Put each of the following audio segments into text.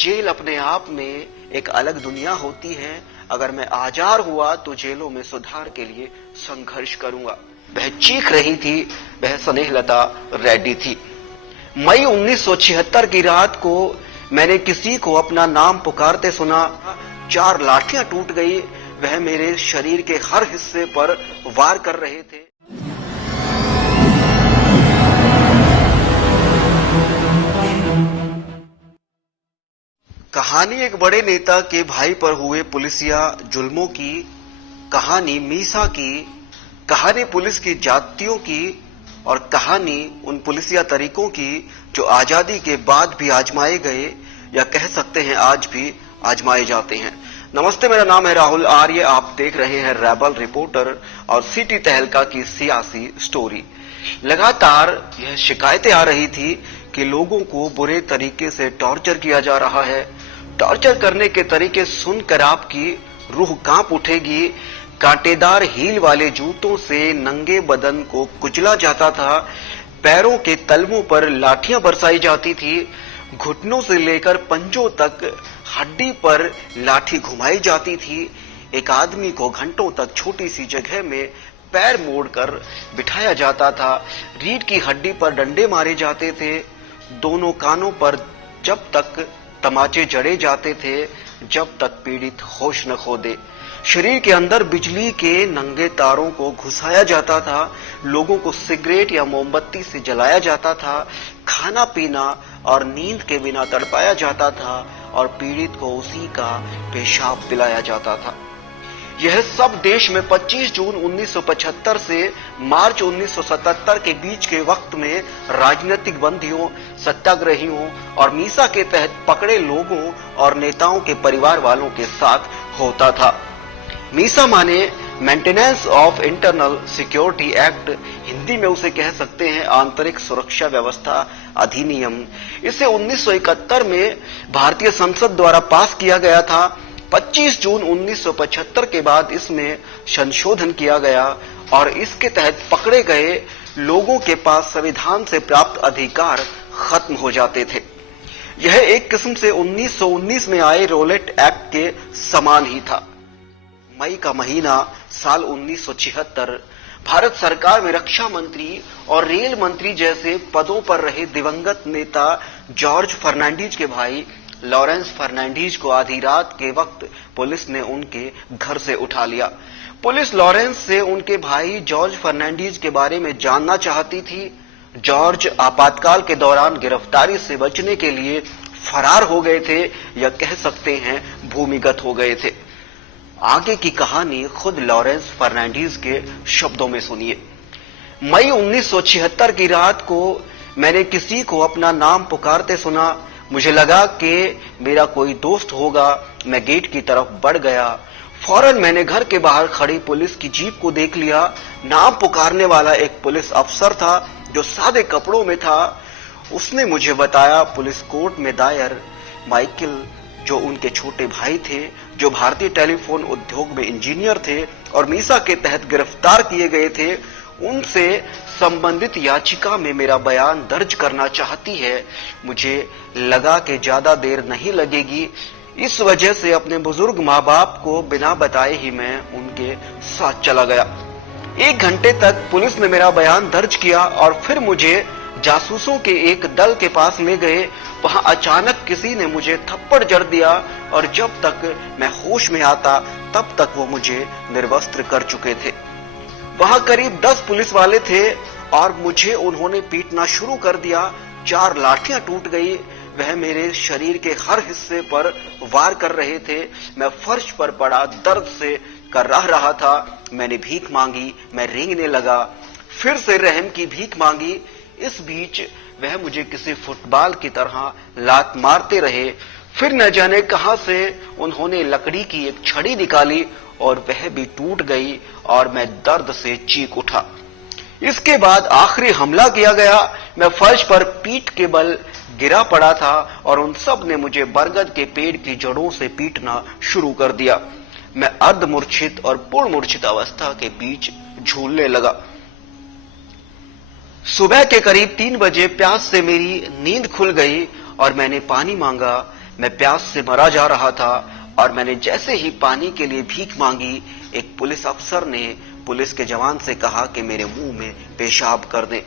Jail अपने आप में एक अलग दुनिया होती है। अगर मैं आजार हुआ तो जेलों में सुधार के लिए संघर्ष करूंगा। वह चीख रही थी, वह स्नेहलता रेड्डी थी। मई 1976 की रात को मैंने किसी को अपना नाम पुकारते सुना। 4 लाठियां टूट गई। वह मेरे शरीर के हर हिस्से पर वार कर रहे थे। कहानी एक बड़े नेता के भाई पर हुए पुलिसिया जुल्मों की, कहानी मीसा की, कहानी पुलिस की जातियों की और कहानी उन पुलिसिया तरीकों की जो आजादी के बाद भी आजमाए गए या कह सकते हैं आज भी आजमाए जाते हैं। नमस्ते, मेरा नाम है राहुल आर्य। आप देख रहे हैं रेबल रिपोर्टर और सिटी तहलका की सियासी स्टोरी। लगातार यह शिकायतें आ रही थी कि लोगों को बुरे तरीके से टॉर्चर किया जा रहा है। टॉर्चर करने के तरीके सुनकर आपकी रूह कांप उठेगी। कांटेदार हील वाले जूतों से नंगे बदन को कुचला जाता था। पैरों के तलवों पर लाठियां बरसाई जाती थी। घुटनों से लेकर पंजों तक हड्डी पर लाठी घुमाई जाती थी। एक आदमी को घंटों तक छोटी सी जगह में पैर मोड़कर बिठाया जाता था। रीढ़ की हड्डी पर डंडे मारे जाते थे। दोनों कानों पर जब तक तमाचे जड़े जाते थे जब तक पीड़ित होश न खो दे। शरीर के अंदर बिजली के नंगे तारों को घुसाया जाता था। लोगों को सिगरेट या मोमबत्ती से जलाया जाता था। खाना पीना और नींद के बिना तड़पाया जाता था और पीड़ित को उसी का पेशाब पिलाया जाता था। यह सब देश में 25 जून 1975 से मार्च 1977 के बीच के वक्त में राजनीतिक बंदियों, सत्याग्रहियों और मीसा के तहत पकड़े लोगों और नेताओं के परिवार वालों के साथ होता था। मीसा माने maintenance of internal security act, Hindi में उसे कह सकते हैं आंतरिक सुरक्षा व्यवस्था अधिनियम। इसे 1971 में भारतीय संसद द्वारा पास किया गया था। 25 जून 1975 के बाद इसमें संशोधन किया गया और इसके तहत पकड़े गए लोगों के पास संविधान से प्राप्त अधिकार खत्म हो जाते थे। यह एक किस्म से 1919 में आए रोलेट एक्ट के समान ही था। मई का महीना साल 1976, भारत सरकार में रक्षा मंत्री और रेल मंत्री जैसे पदों पर रहे दिवंगत नेता जॉर्ज फर्नांडीज के भाई लॉरेंस फर्नांडीज को आधी रात के वक्त पुलिस ने उनके घर से उठा लिया। पुलिस लॉरेंस से उनके भाई जॉर्ज फर्नांडीज के बारे में जानना चाहती थी। जॉर्ज आपातकाल के दौरान गिरफ्तारी से बचने के लिए फरार हो गए थे या कह सकते हैं भूमिगत हो गए थे। आगे की कहानी खुद लॉरेंस फर्नांडीज के शब्दों में सुनिए। मई 1976 की रात को मैंने किसी को अपना नाम पुकारते सुना। मुझे लगा कि मेरा कोई दोस्त होगा। मैं गेट की तरफ बढ़ गया। फौरन मैंने घर के बाहर खड़ी पुलिस की जीप को देख लिया। नाम पुकारने वाला एक पुलिस अफसर था जो सादे कपड़ों में था। उसने मुझे बताया पुलिस कोर्ट में दायर माइकल, जो उनके छोटे भाई थे, जो भारतीय टेलीफोन उद्योग में इंजीनियर थे और मीसा के तहत गिरफ्तार किए गए थे, उनसे संबंधित याचिका में मेरा बयान दर्ज करना चाहती है। मुझे लगा कि ज्यादा देर नहीं लगेगी। इस वजह से अपने बुजुर्ग माँ बाप को बिना बताए ही मैं उनके साथ चला गया। 1 घंटे तक पुलिस ने मेरा बयान दर्ज किया और फिर मुझे जासूसों के एक दल के पास ले गए। वहां अचानक किसी ने मुझे थप्पड़ जड़ दिया और जब तक मैं होश में आता तब तक वो मुझे निर्वस्त्र कर चुके थे। वहां करीब 10 पुलिस वाले थे और मुझे उन्होंने पीटना शुरू कर दिया। 4 लाठियां टूट गई। वह मेरे शरीर के हर हिस्से पर वार कर रहे थे। मैं फर्श पर पड़ा दर्द से कराह रहा था। मैंने भीख मांगी। मैं रेंगने लगा। फिर से रहम की भीख मांगी। इस बीच वह मुझे किसी फुटबॉल की तरह लात मारते रहे। फिर न जाने कहां से उन्होंने लकड़ी की एक छड़ी निकाली और वह भी टूट गई और मैं दर्द से चीख उठा। इसके बाद आखिरी हमला किया गया। मैं फर्श पर पीठ के बल गिरा पड़ा था और उन सब ने मुझे बरगद के पेड़ की जड़ों से पीटना शुरू कर दिया। मैं अर्धमूर्छित और पूर्ण मूर्छित अवस्था के बीच झूलने लगा। सुबह के करीब 3 बजे प्यास से मेरी नींद खुल गई और मैंने पानी मांगा। मैं प्यास से मरा जा रहा था और मैंने जैसे ही पानी के लिए भीख मांगी, एक पुलिस अफसर ने पुलिस के जवान से कहा कि मेरे मुंह में पेशाब कर दे।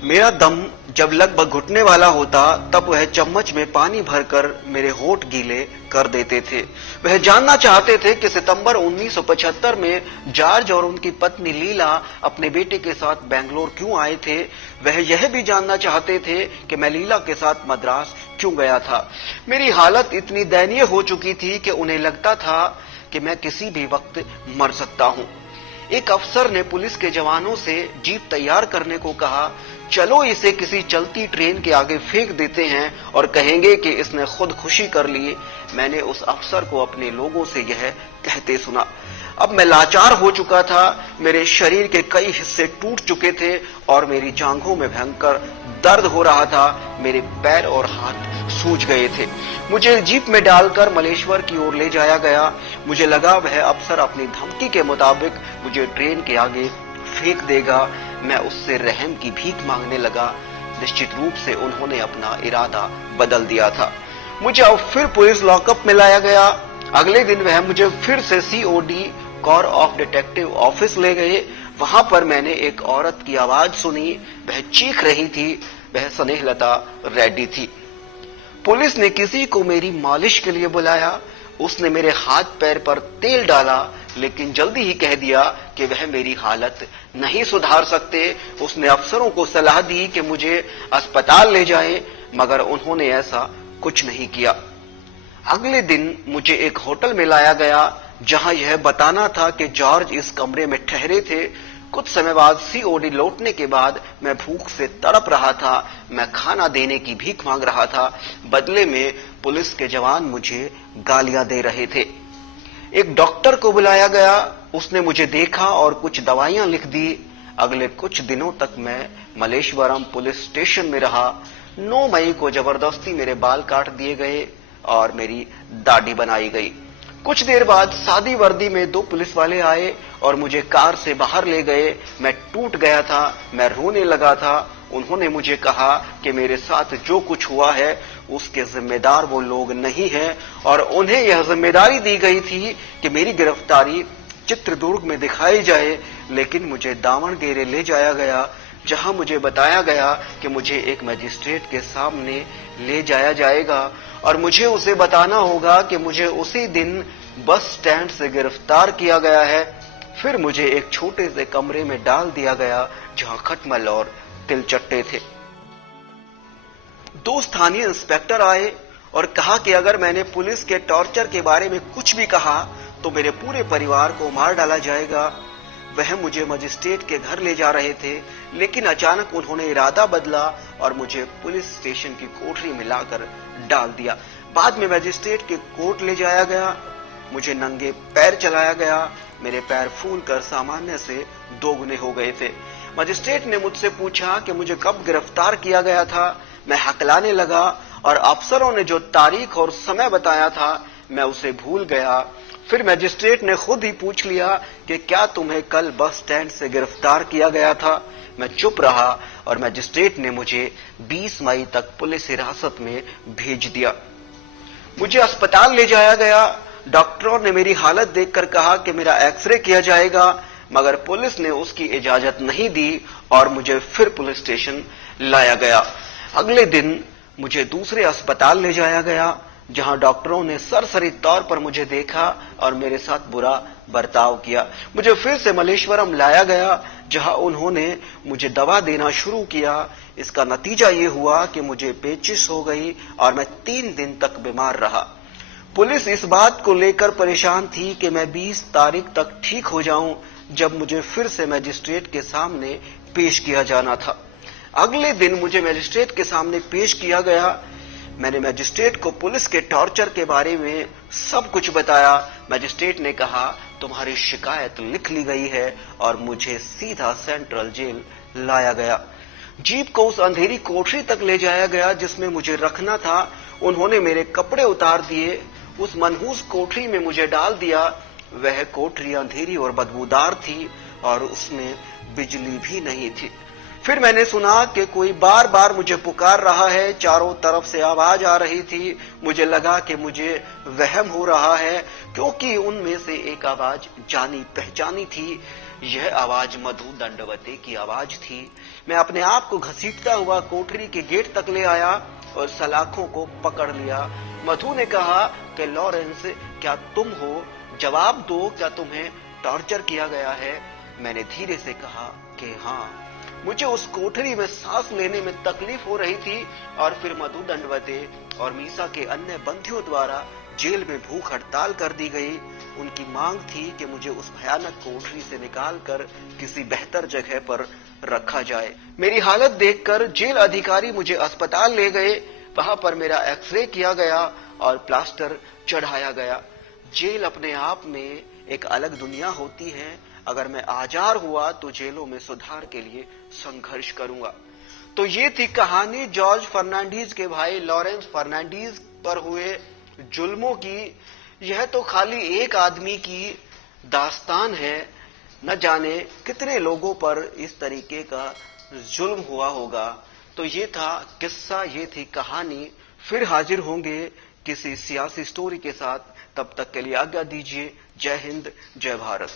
मेरा दम जब लगभग घुटने वाला होता तब वह चम्मच में पानी भरकर मेरे होंठ गीले कर देते थे। वह जानना चाहते थे कि सितंबर 1975 में जॉर्ज और उनकी पत्नी लीला अपने बेटे के साथ बेंगलोर क्यों आए थे। वह यह भी जानना चाहते थे कि मैं लीला के साथ मद्रास क्यों गया था। मेरी हालत इतनी दयनीय हो चुकी थी कि उन्हें लगता था कि मैं किसी भी वक्त मर सकता हूं। एक अफसर ने पुलिस के जवानों से जीप तैयार करने को कहा। चलो इसे किसी चलती ट्रेन के आगे फेंक देते हैं और कहेंगे कि इसने खुदकुशी कर ली। मैंने उस अफसर को अपने लोगों से यह कहते सुना। अब मैं लाचार हो चुका था। मेरे शरीर के कई हिस्से टूट चुके थे और मेरी जांघों में भयंकर दर्द हो रहा था। मेरे पैर और हाथ सूज गए थे। मुझे जीप में डालकर मलेश्वर की ओर ले जाया गया। मुझे लगा वह अफसर अपनी धमकी के मुताबिक मुझे ट्रेन के आगे फेंक देगा। मैं उससे रहम की भीख मांगने लगा। निश्चित रूप से उन्होंने अपना इरादा बदल दिया था। मुझे अब फिर पुलिस लॉकअप में लाया गया। अगले दिन वह मुझे फिर से COD core of detective office ले गए। वहां पर मैंने एक औरत की आवाज सुनी। वह चीख रही थी। वह स्नेहलता रेड्डी थी। पुलिस ने किसी को मेरी मालिश के लिए बुलाया। उसने मेरे हाथ पैर पर तेल डाला, लेकिन जल्दी ही कह दिया कि वह मेरी हालत नहीं सुधार सकते। उसने अफसरों को सलाह दी कि मुझे अस्पताल ले जाएं, मगर उन्होंने ऐसा कुछ नहीं किया। अगले दिन मुझे एक होटल में लाया गया जहां यह बताना था कि जॉर्ज इस कमरे में ठहरे थे। कुछ समय बाद COD लौटने के बाद मैं भूख से तड़प रहा था। मैं खाना देने की भीख मांग रहा था। बदले में पुलिस के जवान मुझे गालियां दे रहे थे। एक डॉक्टर को बुलाया गया। उसने मुझे देखा और कुछ दवाइयां लिख दी। अगले कुछ दिनों तक मैं मलेश्वरम पुलिस स्टेशन में रहा। 9 मई को जबरदस्ती मेरे बाल काट दिए गए और मेरी दाढ़ी बनाई गई। कुछ देर बाद सादी वर्दी में 2 पुलिस वाले आए और मुझे कार से बाहर ले गए। मैं टूट गया था। मैं रोने लगा था। उन्होंने मुझे कहा कि मेरे साथ जो कुछ हुआ है उसके जिम्मेदार वो लोग नहीं हैं और उन्हें यह जिम्मेदारी दी गई थी कि मेरी गिरफ्तारी चित्रदुर्ग में दिखाई जाए। लेकिन मुझे दावणगेरे ले जाया गया, जहां मुझे बताया गया कि मुझे एक मजिस्ट्रेट के सामने ले जाया जाएगा और मुझे उसे बताना होगा कि मुझे उसी दिन बस स्टैंड से गिरफ्तार किया गया है। फिर मुझे एक छोटे से कमरे में डाल दिया गया जहां खटमल और तिलचट्टे थे। 2 स्थानीय इंस्पेक्टर आए और कहा कि अगर मैंने पुलिस के टॉर्चर के बारे में कुछ भी कहा तो मेरे पूरे परिवार को मार डाला जाएगा। वह मुझे मजिस्ट्रेट के घर ले जा रहे थे, लेकिन अचानक उन्होंने इरादा बदला और मुझे पुलिस स्टेशन की कोठरी में लाकर डाल दिया। बाद में मजिस्ट्रेट के कोर्ट ले जाया गया। मुझे नंगे पैर चलाया गया। मेरे पैर फूलकर सामान्य से 2 गुने हो गए थे। मजिस्ट्रेट ने मुझसे पूछा कि मुझे कब गिरफ्तार किया गया था। मैं हकलाने लगा और अफसरों ने जो तारीख और समय बताया था मैं उसे भूल गया। फिर मजिस्ट्रेट ने खुद ही पूछ लिया कि क्या तुम्हें कल बस स्टैंड से गिरफ्तार किया गया था। मैं चुप रहा और मजिस्ट्रेट ने मुझे 20 मई तक पुलिस हिरासत में भेज दिया। मुझे अस्पताल ले जाया गया। डॉक्टरों ने मेरी हालत देखकर कहा कि मेरा एक्सरे किया जाएगा, मगर पुलिस ने उसकी इजाजत नहीं दी और मुझे फिर पुलिस स्टेशन लाया गया। अगले दिन मुझे दूसरे अस्पताल ले जाया गया जहां डॉक्टरों ने सरसरी तौर पर मुझे देखा और मेरे साथ बुरा बर्ताव किया। मुझे फिर से मलेश्वरम लाया गया जहां उन्होंने मुझे दवा देना शुरू किया। इसका नतीजा ये हुआ कि मुझे पेचिश हो गई और मैं 3 दिन तक बीमार रहा। पुलिस इस बात को लेकर परेशान थी कि मैं 20 तारीख तक ठीक हो जाऊं, जब मुझे फिर से मजिस्ट्रेट के सामने पेश किया जाना था। अगले दिन मुझे मजिस्ट्रेट के सामने पेश किया गया। मैंने मजिस्ट्रेट को पुलिस के टॉर्चर के बारे में सब कुछ बताया। मजिस्ट्रेट ने कहा तुम्हारी शिकायत लिख ली गई है और मुझे सीधा सेंट्रल जेल लाया गया। जीप को उस अंधेरी कोठरी तक ले जाया गया जिसमें मुझे रखना था। उन्होंने मेरे कपड़े उतार दिए। उस मनहूस कोठरी में मुझे डाल दिया। वह कोठरी अंधेरी और बदबूदार थी और उसमें बिजली भी नहीं थी। फिर मैंने सुना कि कोई बार बार मुझे पुकार रहा है, चारों तरफ से आवाज आ रही थी। मुझे लगा कि मुझे वहम हो रहा है, क्योंकि उनमें से एक आवाज जानी पहचानी थी। यह आवाज मधु दंडवते की आवाज थी। मैं अपने आप को घसीटता हुआ कोठरी के गेट तक ले आया और सलाखों को पकड़ लिया। मधु ने कहा कि लॉरेंस, क्या तुम हो? जवाब दो, क्या तुम्हें टॉर्चर किया गया है? मैंने धीरे से कहा कि हाँ। मुझे उस कोठरी में सांस लेने में तकलीफ हो रही थी। और फिर मधु दंडवते और मीसा के अन्य बंदियों द्वारा जेल में भूख हड़ताल कर दी गई। उनकी मांग थी कि मुझे उस भयानक कोठरी से निकालकर किसी बेहतर जगह पर रखा जाए। मेरी हालत देखकर जेल अधिकारी मुझे अस्पताल ले गए। वहां पर मेरा एक्सरे किया गया और प्लास्टर चढ़ाया गया। जेल अपने आप में एक अलग दुनिया होती है। अगर मैं आजार हुआ तो जेलों में सुधार के लिए संघर्ष करूंगा। तो ये थी कहानी जॉर्ज फर्नांडीज के भाई लॉरेंस फर्नांडीज पर हुए जुल्मों की। यह तो खाली एक आदमी की दास्तान है, न जाने कितने लोगों पर इस तरीके का जुल्म हुआ होगा। तो ये था किस्सा, ये थी कहानी। फिर हाजिर होंगे किसी सियासी स्टोरी के साथ। तब तक के लिए आज्ञा दीजिए। जय हिंद, जय भारत।